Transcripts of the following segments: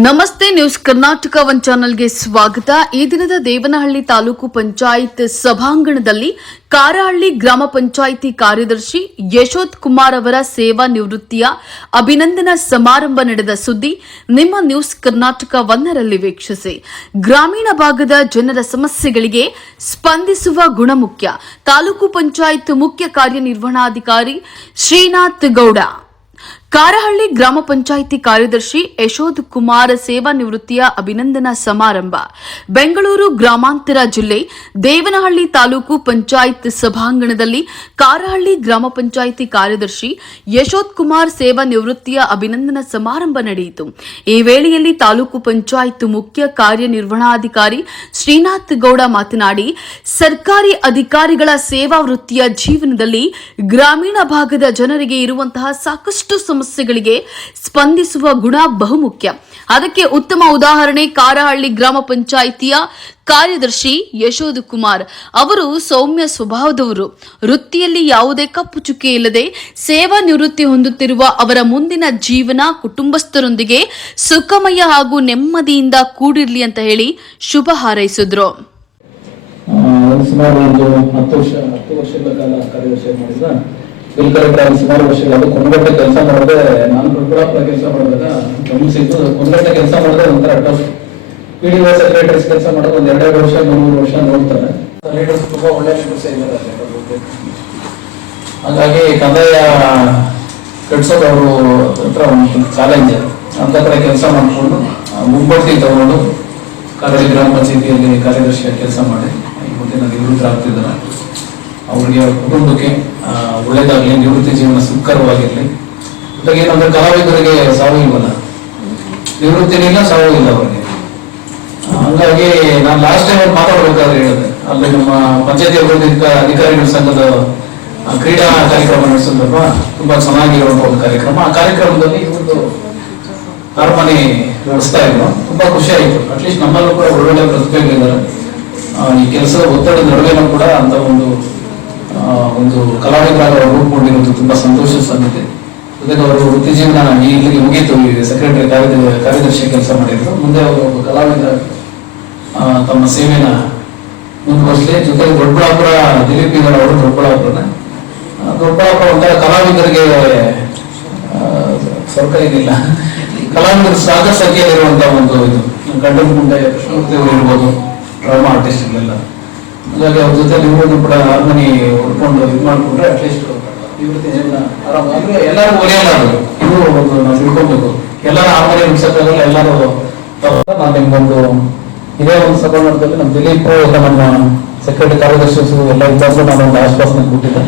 ನಮಸ್ತೆ news Karnataka one ಚಾನೆಲ್ಗೆ ಸ್ವಾಗತ. ಈ ದಿನದ ದೇವನಹಳ್ಳಿ ತಾಲೂಕು ಪಂಚಾಯತ್ ಸಭಾಂಗಣದಲ್ಲಿ ಕಾರಹಳ್ಳಿ ಗ್ರಾಮ ಪಂಚಾಯಿತಿ ಕಾರ್ಯದರ್ಶಿ ಯಶೋತ್ ಕುಮಾರ್ ಅವರ ಸೇವಾ ನಿವೃತ್ತಿಯ ಅಭಿನಂದನಾ ಸಮಾರಂಭ ನಡೆದ ಸುದ್ದಿ ನಿಮ್ಮ ನ್ಯೂಸ್ ಕರ್ನಾಟಕ ಒಂದರಲ್ಲಿ ವೀಕ್ಷಿಸಿ. ಗ್ರಾಮೀಣ ಭಾಗದ ಜನರ ಸಮಸ್ಯೆಗಳಿಗೆ ಸ್ಪಂದಿಸುವ ಗುಣಮುಖ್ಯ. ತಾಲೂಕು ಪಂಚಾಯತ್ ಮುಖ್ಯ ಕಾರ್ಯನಿರ್ವಹಣಾಧಿಕಾರಿ ಶ್ರೀನಾಥ್ ಗೌಡ. ಕಾರಹಳ್ಳಿ ಗ್ರಾಮ ಪಂಚಾಯಿತಿ ಕಾರ್ಯದರ್ಶಿ ಯಶೋಧ್ ಕುಮಾರ್ ಸೇವಾ ನಿವೃತ್ತಿಯ ಅಭಿನಂದನಾ ಸಮಾರಂಭ. ಬೆಂಗಳೂರು ಗ್ರಾಮಾಂತರ ಜಿಲ್ಲೆ ದೇವನಹಳ್ಳಿ ತಾಲೂಕು ಪಂಚಾಯತ್ ಸಭಾಂಗಣದಲ್ಲಿ ಕಾರಹಳ್ಳಿ ಗ್ರಾಮ ಪಂಚಾಯಿತಿ ಕಾರ್ಯದರ್ಶಿ ಯಶೋಧ್ ಕುಮಾರ್ ಸೇವಾ ನಿವೃತ್ತಿಯ ಅಭಿನಂದನಾ ಸಮಾರಂಭ ನಡೆಯಿತು. ಈ ವೇಳೆಯಲ್ಲಿ ತಾಲೂಕು ಪಂಚಾಯತ್ ಮುಖ್ಯ ಕಾರ್ಯನಿರ್ವಹಣಾಧಿಕಾರಿ ಶ್ರೀನಾಥ್ ಗೌಡ ಮಾತನಾಡಿ, ಸರ್ಕಾರಿ ಅಧಿಕಾರಿಗಳ ಸೇವಾ ವೃತ್ತಿಯ ಜೀವನದಲ್ಲಿ ಗ್ರಾಮೀಣ ಭಾಗದ ಜನರಿಗೆ ಇರುವಂತಹ ಸಾಕಷ್ಟು ಸಮಸ್ಯೆಗಳಿಗೆ ಸ್ಪಂದಿಸುವ ಗುಣ ಬಹುಮುಖ್ಯ. ಅದಕ್ಕೆ ಉತ್ತಮ ಉದಾಹರಣೆ ಕಾರಹಳ್ಳಿ ಗ್ರಾಮ ಪಂಚಾಯಿತಿಯ ಕಾರ್ಯದರ್ಶಿ ಯಶೋಧ ಕುಮಾರ್. ಅವರು ಸೌಮ್ಯ ಸ್ವಭಾವದವರು. ವೃತ್ತಿಯಲ್ಲಿ ಯಾವುದೇ ಕಪ್ಪು ಚುಕ್ಕೆ ಇಲ್ಲದೆ ಸೇವಾ ನಿವೃತ್ತಿ ಹೊಂದುತ್ತಿರುವ ಅವರ ಮುಂದಿನ ಜೀವನ ಕುಟುಂಬಸ್ಥರೊಂದಿಗೆ ಸುಖಮಯ ಹಾಗೂ ನೆಮ್ಮದಿಯಿಂದ ಕೂಡಿರ್ಲಿ ಅಂತ ಹೇಳಿ ಶುಭ ಹಾರೈಸಿದ್ರು. ಸುಮಾರು ಒಂದು ಹತ್ತು ವರ್ಷ, ಹತ್ತು ವರ್ಷಗಳ ಕಾಲ ಕಾರ್ಯದರ್ಶಿ ಮಾಡಿದ ಬಿಲ್ ಕಲೆಕ್ಟರ್ ಆಗಿ ಸುಮಾರು ಅದು ಕೊಂಡಗಟ್ಟೆ ಕೆಲಸ ಮಾಡಿದೆ ನಾನು ದೊಡ್ಡಬಳ್ಳಾಪುರ ಕೆಲಸ ಮಾಡಿದಾಗ ಗಮನಿಸಿದ್ದು ಕೊಂಡಗಟ್ಟೆ ಕೆಲಸ ಮಾಡಿದ್ರೆ ಒಂಥರ tough P D O secretaries ಕೆಲಸ ಮಾಡೋದು ಒಂದು ಎರಡೆರಡು ವರ್ಷ ಮೂರು ವರ್ಷ ನೋಡ್ತಾರೆ. ಲೀಡರ್ಸ್ ತುಂಬಾ ಒಳ್ಳೆ ಲೀಡರ್ಸ್ ಇದ್ದಾರೆ ಹಾಗಾಗಿ ಕಂದಾಯ ಕಟ್ಸೋದು ಅವರು ಹತ್ರ ಒಂದು ಚಾಲೆಂಜ್ ಅಂತ ಕಡೆ ಕೆಲಸ ಮಾಡಿಕೊಂಡು ಮುಂಬಡ್ತಿ ತಗೊಂಡು ಕರಡಿ ಗ್ರಾಮ ಪಂಚಾಯತಿಯಲ್ಲಿ ಕಾರ್ಯದರ್ಶಿಯಾಗಿ ಕೆಲಸ ಮಾಡಿ. ಈ ಮುಂದಿನ ನಿವೃತ್ತರಾಗ್ತಿದ್ದಾರೆ. ಅವರಿಗೆ ಅವ್ರ ಕುಟುಂಬಕ್ಕೆ ಒಳ್ಳೇದಾಗಲಿ ನಿವೃತ್ತಿ ಜೀವನ ಸುಖಕರವಾಗಿರ್ಲಿ. ಜೊತೆಗೆ ಏನಂದ್ರೆ ಕಲಾವಿದರಿಗೆ ಸಾವು ಇಲ್ವಲ್ಲ? ನಿವೃತ್ತಿನಿಲ್ಲ ಸಾವು ಇಲ್ಲ ಅವರಿಗೆ ಹಂಗಾಗಿ ನಾನು ಲಾಸ್ಟ್ ಟೈಮ್ ಮಾತಾಡ್ಬೇಕಾದ್ರೆ ಹೇಳಿದೆ. ಅಲ್ಲಿ ನಮ್ಮ ಪಂಚಾಯತಿ ಅಭಿವೃದ್ಧಿ ಅಧಿಕ- ಅಧಿಕಾರಿಗಳ ಸಂಘದ ಕ್ರೀಡಾ ಕಾರ್ಯಕ್ರಮ ನಡೆಸಿದ್ರಪ್ಪ. ತುಂಬಾ ಚೆನ್ನಾಗಿರುವಂತಹ ಒಂದು ಕಾರ್ಯಕ್ರಮ. ಆ ಕಾರ್ಯಕ್ರಮದಲ್ಲಿ ಇವ್ರದ್ದು ಹಾರ್ಮೋನಿ ನಡೆಸ್ತಾ ಇದ್ರು. ತುಂಬಾ ಖುಷಿ ಆಯ್ತು. ಅಟ್ಲೀಸ್ಟ್ ನಮ್ಮಲ್ಲೂ ಕೂಡ ಒಳ್ಳೊಳ್ಳೆ ಪ್ರತಿಭೆಗಳಿದ್ದಾರೆ. ಈ ಕೆಲಸದ ಒತ್ತಡದ ನಡುವೆನೂ ಕೂಡ ಅಂತ ಒಂದು ಒಂದು ಕಲಾವಿದರಾಗ ಅವರು ರೂಪುಗೊಂಡಿರೋದು ತುಂಬಾ ಸಂತೋಷದ ಸಂಗತಿ ಜೊತೆಗೆ ಅವರು ವೃತ್ತಿ ಜೀವನ ಈ ಇಲ್ಲಿಗೆ ಮುಗಿಯಿತು ಸೆಕ್ರೆಟರಿ ಕಾರ್ಯದರ್ಶಿ ಕೆಲಸ ಮಾಡಿದ್ರು ಮುಂದೆ ಅವರು ಒಬ್ಬ ಕಲಾವಿದ ತಮ್ಮ ಸೇವೆನ ಮುಂದುವರಿಸಲಿ. ಜೊತೆಗೆ ದೊಡ್ಡಬಳ್ಳಾಪುರ ದಿಲೀಪ್ ಅವರು ದೊಡ್ಡಬಳ್ಳಾಪುರನ ದೊಡ್ಡಬಳ್ಳಾಪುರ ಒಂಥರ ಕಲಾವಿದರಿಗೆ ಸ್ವರ್ಗ ಏನಿಲ್ಲ. ಕಲಾವಿದರು ಸಾಗರ ಸಂಖ್ಯೆಯಲ್ಲಿರುವಂತಹ ಒಂದು ಇದು. ಗಂಡನ ಮುಂದೆ ಕೃಷ್ಣಮೂರ್ತಿ ಅವರು ಇರ್ಬೋದು, ಡ್ರಾಮಾ ಆರ್ಟಿಸ್ಟ್ಗಳೆಲ್ಲ ಹಾಗಾಗಿ ಅವ್ರ ಜೊತೆ ನೀವು ಕೂಡ ಹಾರ್ಮೋನಿ ಹುಡ್ಕೊಂಡು ಇದು ಮಾಡಿಕೊಂಡ್ರೆ ಅಟ್ಲೀಸ್ಟ್ ನಿವೃತ್ತಿ ಎಲ್ಲರೂ ಒಲಿಯಲ್ಲ ಅದು ಇದು ಒಂದು ನಾವು ತಿಳ್ಕೊಬೇಕು. ಎಲ್ಲರೂ ಹಾರ್ಮೋನಿ ನುಡ್ಸಕ್ಕಾಗಲ್ಲ ಎಲ್ಲರೂ. ನಾನು ನಿಮ್ಗೊಂದು ಇದೇ ಒಂದು ಸಭಾಂಗಣದಲ್ಲಿ ನಮ್ಮ ದಿಲೀಪ್ ಎಲ್ಲ ನಮ್ಮ ಸೆಕ್ರೆಟರಿ ಕಾರ್ಯದರ್ಶಿ ಎಲ್ಲ ಇದ್ದಾಗ ನಾನು ಒಂದು ಆಶ್ವಾಸನೆ ಕೊಟ್ಟಿದ್ದೆ.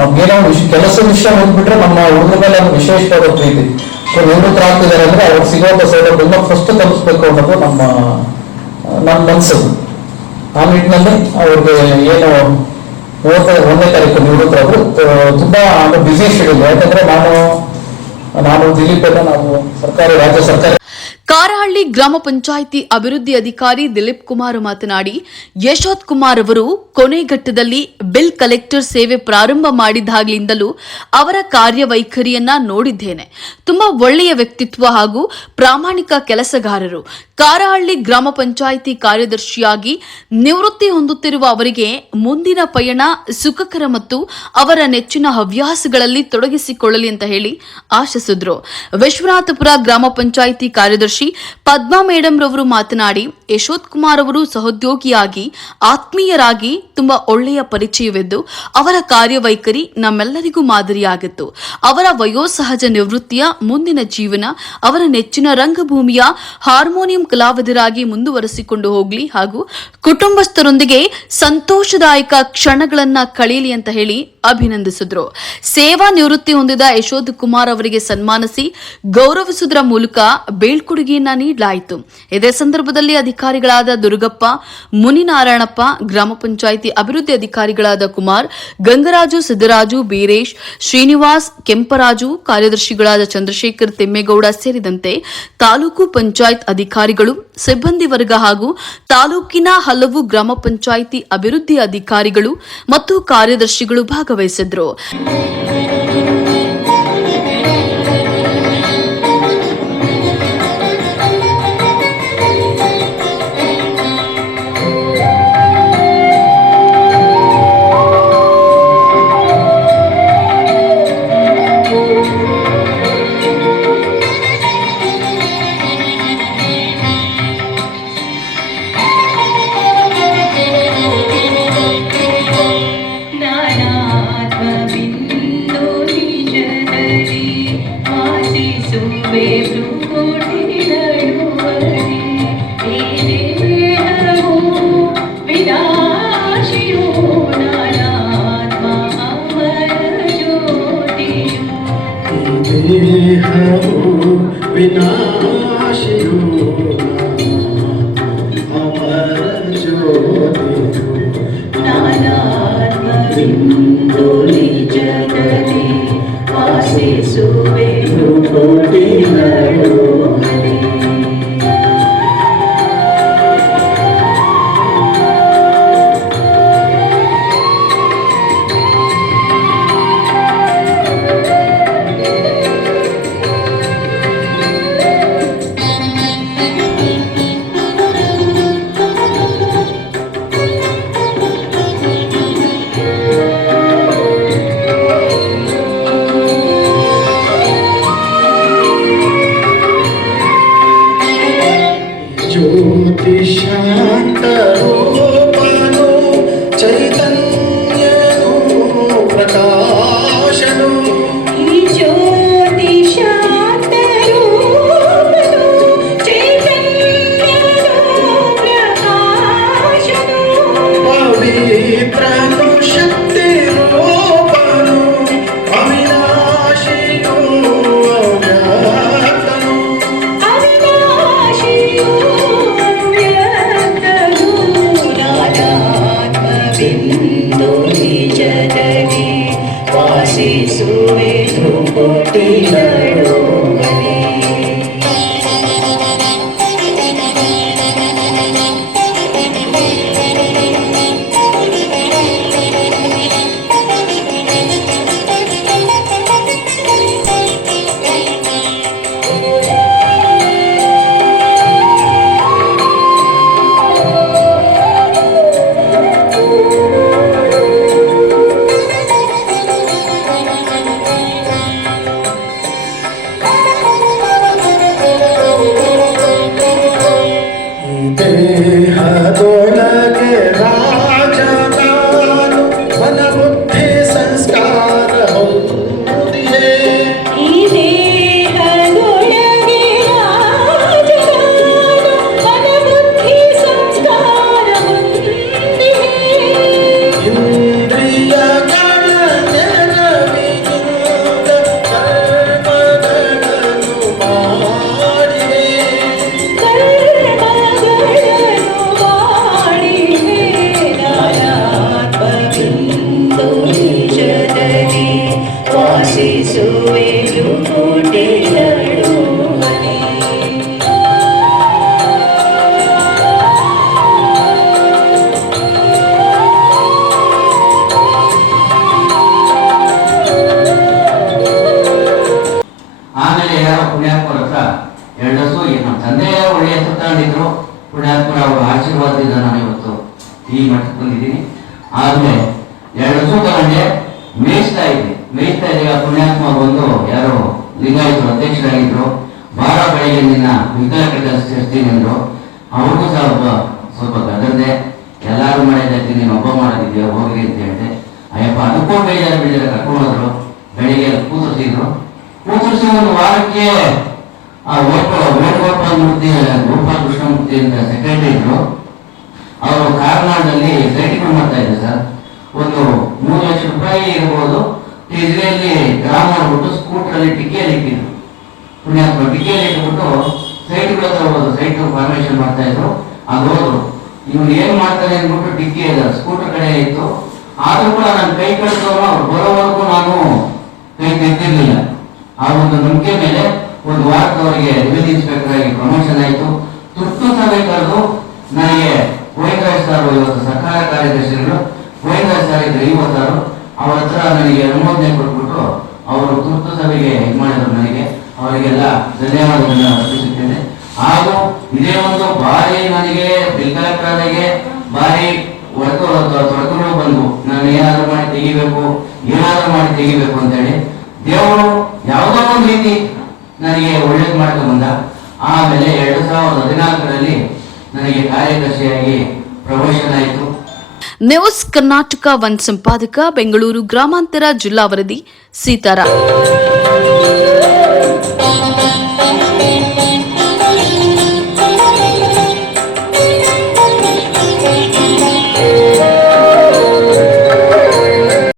ನಮ್ಗೇನೋ ವಿಷಯ ಕೆಲಸ ವಿಷಯ ಹೋಗ್ಬಿಟ್ರೆ ನಮ್ಮ ಹುಡುಗರ ಮೇಲೆ ಒಂದು ವಿಶೇಷವಾದ ಪ್ರೀತಿ. ಸೊ ನಿವೃತ್ತರಾಗ್ತಿದ್ದಾರೆ ಅಂದ್ರೆ ಅವ್ರಿಗೆ ಸಿಗೋಂಥ ಸೌಲಭ್ಯ ಫಸ್ಟ್ ತಲುಪಿಸ್ಬೇಕು ಅನ್ನೋದು ನಮ್ಮ ನನ್ನ ಮನಸ್ಸು ಆ ನಿಟ್ಟಿನಲ್ಲಿ ಅವ್ರಿಗೆ ಏನು ಓದ್ತಾ ಒಂದನೇ ತಾರೀಕು ನಿವೃತ್ತರಾದ್ರು ತುಂಬಾ ಬಿಸಿ ಶೆಡ್ಯೂಲ್ ಯಾಕಂದ್ರೆ ನಾನು ನಾನು ದಿಲೀಪ್ ಎಲ್ಲ ನಾವು ಸರ್ಕಾರಿ, ರಾಜ್ಯ ಸರ್ಕಾರಿ ಕಾರಹಳ್ಳಿ ಗ್ರಾಮ ಪಂಚಾಯಿತಿ ಅಭಿವೃದ್ಧಿ ಅಧಿಕಾರಿ ದಿಲೀಪ್ ಕುಮಾರ್ ಮಾತನಾಡಿ ಯಶೋತ್ ಕುಮಾರ್ ಅವರು ಕೊನೆಘಟ್ಟದಲ್ಲಿ ಬಿಲ್ ಕಲೆಕ್ಟರ್ ಸೇವೆ ಪ್ರಾರಂಭ ಮಾಡಿದಾಗಲಿಂದಲೂ ಅವರ ಕಾರ್ಯವೈಖರಿಯನ್ನ ನೋಡಿದ್ದೇನೆ. ತುಂಬಾ ಒಳ್ಳೆಯ ವ್ಯಕ್ತಿತ್ವ ಹಾಗೂ ಪ್ರಾಮಾಣಿಕ ಕೆಲಸಗಾರರು. ಕಾರಹಳ್ಳಿ ಗ್ರಾಮ ಪಂಚಾಯಿತಿ ಕಾರ್ಯದರ್ಶಿಯಾಗಿ ನಿವೃತ್ತಿ ಹೊಂದುತ್ತಿರುವ ಅವರಿಗೆ ಮುಂದಿನ ಪಯಣ ಸುಖಕರ ಮತ್ತು ಅವರ ನೆಚ್ಚಿನ ಹವ್ಯಾಸಗಳಲ್ಲಿ ತೊಡಗಿಸಿಕೊಳ್ಳಲಿ ಅಂತ ಹೇಳಿ ಆಶಿಸಿದ್ರು. ವಿಶ್ವನಾಥಪುರ ಗ್ರಾಮ ಪಂಚಾಯಿತಿ ಕಾರ್ಯದರ್ಶಿ ಪದ್ಮಾ ಮೇಡಂ ರವರು ಮಾತನಾಡಿ ಯಶೋತ್ ಕುಮಾರ್ ಅವರು ಸಹೋದ್ಯೋಗಿಯಾಗಿ, ಆತ್ಮೀಯರಾಗಿ ತುಂಬಾ ಒಳ್ಳೆಯ ಪರಿಚಯವಿದ್ದು, ಅವರ ಕಾರ್ಯವೈಖರಿ ನಮ್ಮೆಲ್ಲರಿಗೂ ಮಾದರಿಯಾಗಿತ್ತು. ಅವರ ವಯೋಸಹಜ ನಿವೃತ್ತಿಯ ಮುಂದಿನ ಜೀವನ, ಅವರ ನೆಚ್ಚಿನ ರಂಗಭೂಮಿಯ ಹಾರ್ಮೋನಿಯಂ ಕಲಾವಿದರಾಗಿ ಮುಂದುವರೆಸಿಕೊಂಡು ಹೋಗ್ಲಿ ಹಾಗೂ ಕುಟುಂಬಸ್ಥರೊಂದಿಗೆ ಸಂತೋಷದಾಯಕ ಕ್ಷಣಗಳನ್ನ ಕಳೆಯಲಿ ಅಂತ ಹೇಳಿ ಅಭಿನಂದಿಸಿದ್ರು. ಸೇವಾ ನಿವೃತ್ತಿ ಹೊಂದಿದ ಯಶೋಧ್ ಕುಮಾರ್ ಅವರಿಗೆ ಸನ್ಮಾನಿಸಿ ಗೌರವಿಸುವುದರ ಮೂಲಕ ಬೀಳ್ಕೊಡುಗೆಯನ್ನ ನೀಡಲಾಯಿತು. ಇದೇ ಸಂದರ್ಭದಲ್ಲಿ ಅಧಿಕಾರಿಗಳಾದ ದುರ್ಗಪ್ಪ, ಮುನಿನಾರಾಯಣಪ್ಪ, ಗ್ರಾಮ ಪಂಚಾಯಿತಿ ಅಭಿವೃದ್ಧಿ ಅಧಿಕಾರಿಗಳಾದ ಕುಮಾರ್, ಗಂಗರಾಜು, ಸಿದ್ದರಾಜು, ಬೀರೇಶ್, ಶ್ರೀನಿವಾಸ್, ಕೆಂಪರಾಜು, ಕಾರ್ಯದರ್ಶಿಗಳಾದ ಚಂದ್ರಶೇಖರ್ ತಿಮ್ಮೇಗೌಡ ಸೇರಿದಂತೆ ತಾಲೂಕು ಪಂಚಾಯತ್ ಅಧಿಕಾರಿಗಳು, ಸಿಬ್ಬಂದಿ ವರ್ಗ ಹಾಗೂ ತಾಲೂಕಿನ ಹಲವು ಗ್ರಾಮ ಪಂಚಾಯಿತಿ ಅಭಿವೃದ್ಧಿ ಅಧಿಕಾರಿಗಳು ಮತ್ತು ಕಾರ್ಯದರ್ಶಿಗಳು ಭಾಗವಹಿಸಿದ್ರು ನಿನ್ನ ವಿಕಲಕಟ್ಟ ಸೇರ್ತೀನಿ ಅಂದ್ರು. ಅವ್ರಿಗೂ ಸ್ವಲ್ಪ ಸ್ವಲ್ಪ ಗದ್ದೆ ಎಲ್ಲಾರು ಮಾಡಿದ್ದಕ್ಕೆ ನೀನು ಒಬ್ಬ ಮಾಡೋದಿದ್ಯಾ ಹೋಗ್ರಿ ಅಂತ ಹೇಳಿದೆ. ಅಯ್ಯಪ್ಪ, ಅದಕ್ಕೂ ಬೇಜಾರು ಬೇಜಾರು ಕರ್ಕೊಂಡು ಹೋದ್ರು. ಬೆಳಿಗ್ಗೆ ಕೂತಿಸಿದ್ರು ಕೂತರಿಸಿ ಒಂದು ವಾರಕ್ಕೆ ಆ ವೇಟ್ ವೇಣುಗೋಪಾಲ ಮೂರ್ತಿ ಗೋಪಾಲ ಕೃಷ್ಣಮೂರ್ತಿ ಅಂತ ಸೆಕ್ರೆಟರಿ ಇದ್ರು. ಅವರು ಮಾಡ್ತಾ ಇದ್ರು ಅದು ಹೋದ್ರು. ಇವ್ರು ಏನ್ ಮಾಡ್ತಾರೆ ಅಂದ್ಬಿಟ್ಟು ಡಿಕ್ಕಿ ಸ್ಕೂಟರ್ ಕಡೆ ಇತ್ತು. ಆದ್ರೂ ಕೂಡ ನಾನು ಕೈ ಕಳಿಸೋರು ಅವ್ರು ಬರೋವರೆಗೂ ನಾನು ಕೈ ತೆಗ್ದಿರ್ಲಿಲ್ಲ. ಆ ಒಂದು ನಂಬಿಕೆ ಮೇಲೆ ಒಂದು ವಾರದವರೆಗೆ ರೆವಿನ್ಯೂ ಇನ್ಸ್ಪೆಕ್ಟರ್ ಆಗಿ ಪ್ರಮೋಷನ್ ಆಯಿತು. ತುರ್ತು ಸಭೆ ಕರೆದು ನನಗೆ ಗೋವಿಂದರಾಜ್ ಸರ್ ಇವತ್ತು ಸರ್ಕಾರ ಕಾರ್ಯದರ್ಶಿಗಳು ಗೋವಿಂದರಾಜ್ ಸರ್ ಇದ್ರು ಇವತ್ತಾರು ಹತ್ರ ನನಗೆ ಅನುಮೋದನೆ ಕೊಟ್ಬಿಟ್ಟು ಅವರು ತುರ್ತು ಸಭೆಗೆ ಇದು ಮಾಡಿದ್ರು ನನಗೆ. ಅವರಿಗೆಲ್ಲ ಧನ್ಯವಾದಗಳನ್ನು ಹಾಗೂ ಇದೇ ಒಂದು ಬಾರಿ ನನಗೆ ಬಾರಿ ಒಡಕು ತೊಡಕುಗಳು ಬಂದು ನಾನು ಏನಾದ್ರು ಮಾಡಿ ತೆಗಿಬೇಕು, ಏನಾದ್ರು ಮಾಡಿ ತೆಗಿಬೇಕು ಅಂತೇಳಿ ದೇವರು ಯಾವುದೋ ಒಂದು ರೀತಿ ನನಗೆ ಒಳ್ಳೇದು ಮಾಡ್ಕೊಂಡು ಬಂದ. ಆಮೇಲೆ ಎರಡು ಸಾವಿರದ ಹದಿನಾಲ್ಕರಲ್ಲಿ ನನಗೆ ಕಾರ್ಯದರ್ಶಿಯಾಗಿ ಪ್ರಮೋಷನ್ ಆಯಿತು. ನ್ಯೂಸ್ ಕರ್ನಾಟಕ ಒನ್ ಸಂಪಾದಕ, ಬೆಂಗಳೂರು ಗ್ರಾಮಾಂತರ ಜಿಲ್ಲಾ ವರದಿ, ಸೀತಾರಾಮ್.